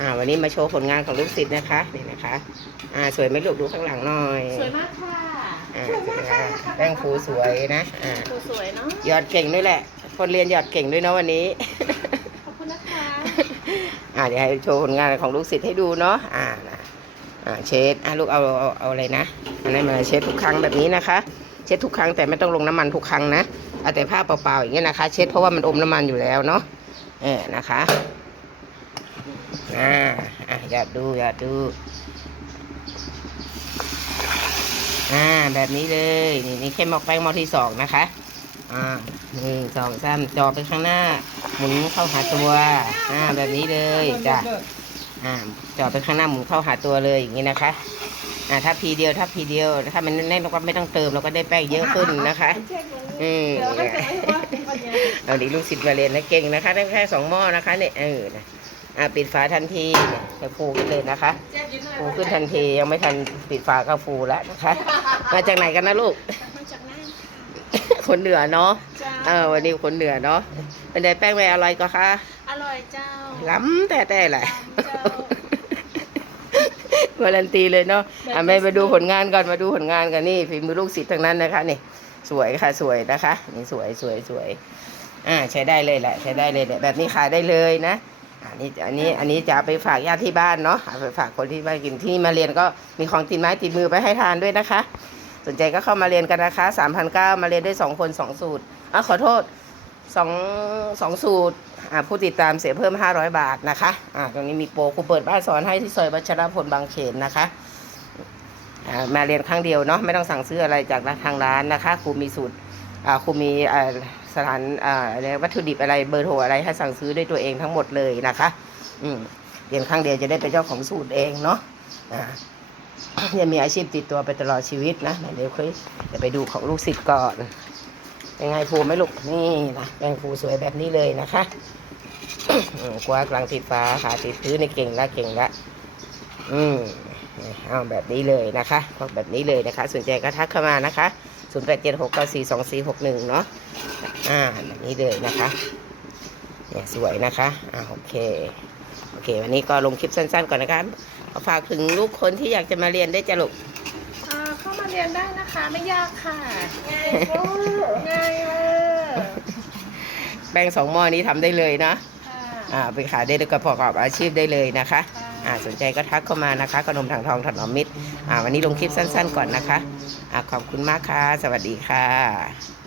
อ่าวันนี้มาโชว์ผลงานของลูกศิษย์นะคะนี่นะคะ อ่าสวยไหมลูกดูข้างหลังหน่อยสวยมากค่ะอ่าแป้งฟูสวยนะอ่าครูสวยเนาะหยอดเก่งด้วยแหละ คนเรียนหยอดเก่งด้วยเนาะวันนี้ ขอบคุณนะคะอ่าเดี๋ยวให้โชว์ผลงานของลูกศิษย์ให้ดูเนาะอ่านะอ่าเช็ดอ่าลูกเอาเอาเอาอะไรนะอันนั้นมาเช็ดทุกครั้งแบบนี้นะคะ เช็ดทุกครั้งแต่ไม่ต้องลงน้ำมันทุกครั้งนะเอาแต่ผ้าเปล่าๆอย่างเงี้ยนะคะ เช็ดเพราะว่ามันอมน้ำมันอยู่แล้วเนาะเออนะคะ อ่าอะหยอดดูหยอดดู อ่า แบบนี้เลย นี่นี่เข้มออกแป้งหม้อที่สองนะคะ อ่าหนึ่งสองสามจอไปข้างหน้า หมุนเข้าหาตัว อ่า แบบนี้เลยจ้ะอ่าจอดไปข้างหน้าหมุนเข้าหาตัวเลยอย่างนี้นะคะอ่าถ้าพีเดียวถ้าพีเดียวถ้ามันแน่นๆเราก็ไม่ต้องเติมเราก็ได้แป้งเยอะขึ้นนะคะ อืมเดี๋ยวให้จะให้ว่าเป็นคนเนี้ยเอาดิลูกศิษย์มาเรียนนะเก่งนะคะได้แค่สองหม้อนะคะเนี่ยเออนะ อ่าปิดฝาทันทีเนี่ยจะฟูขึ้นเลยนะคะเจ็บยิ้มเลยฟูขึ้นทันทียังไม่ทันปิดฝาก็ฟูแล้วนะคะ มาจากไหนกันนะลูกมาจากนั่นคนเหนือเนาะจ้าเออวันนี้คนเหนือเนาะเป็นไงแป้งไม่อร่อยก็คะอร่อยเจ้าล้ำแต่แต่แหละเจ้าการันตีเลยเนาะอะแม่มาดูผลงานก่อนมาดูผลงานกันนี่ฝีมือลูกศิษย์ทั้งนั้นนะคะนี่สวยค่ะสวยนะคะนี่สวยสวยสวยอ่าใช้ได้เลยแหละใช้ได้เลยเนี่ยแบบนี้ขายได้เลยนะ อันนี้อันนี้อันนี้จะเอาไปฝากญาติที่บ้านเนาะเอาไปฝากคนที่บ้านกินที่มาเรียนก็มีของติดไม้ติดมือไปให้ทานด้วยนะคะ สนใจก็เข้ามาเรียนกันนะคะสามพันเก้ามาเรียนได้สองคนสองสูตรอะขอโทษสองสองสูตรอ่าผู้ติดตามเสียเพิ่มห้าร้อยบาทนะคะอ่าตรงนี้มีโปรครูเปิดบ้านสอนให้ที่ซอยวัชรพลบางเขนนะคะอ่ามาเรียนครั้งเดียวเนาะไม่ต้องสั่งซื้ออะไรจากทางร้านนะคะครูมีสูตร ครูมีสถานอะไรวัตถุดิบอะไรเบอร์โทรอะไรให้สั่งซื้อด้วยตัวเองทั้งหมดเลยนะคะอืมเรียนครั้งเดียวจะได้เป็นเจ้าของสูตรเองเนาะจะมีอาชีพติดตัวไปตลอดชีวิตนะเดี๋ยวค่อยเดี๋ยวไปดูของลูกศิษย์ก่อนเป็นไงภูไหมลูกนี่นะแปลงภูสวยแบบนี้เลยนะคะกว่ากลางติดฟ้าขาติดพื้นในเก่งละเก่งละอืม เอาแบบนี้เลยนะคะพวกแบบนี้เลยนะคะ สนใจก็ทักเข้ามานะคะ0 8 7 6 9 4 2 4 6 1 เนาะอ่าแบบนี้เลยนะคะเนี่ยสวยนะคะอ่าโอเคโอเค วันนี้ก็ลงคลิปสั้นๆก่อนนะคะฝากถึงลูกคนที่อยากจะมาเรียนได้จะลูกอ่าเข้ามาเรียนได้นะคะไม่ยากค่ะง่ายเวอร์ง่ายเวอร์แป้งสองหม้อนี้ทำได้เลยนะค่ะอ่า ไปขายได้ด้วยกับประกอบอาชีพได้เลยนะคะสนใจก็ทักเข้ามานะคะขนมถังทองถนอมมิตรวันนี้ลงคลิปสั้น ๆ ก่อนนะคะอ่าขอบคุณมากค่ะ สวัสดีค่ะ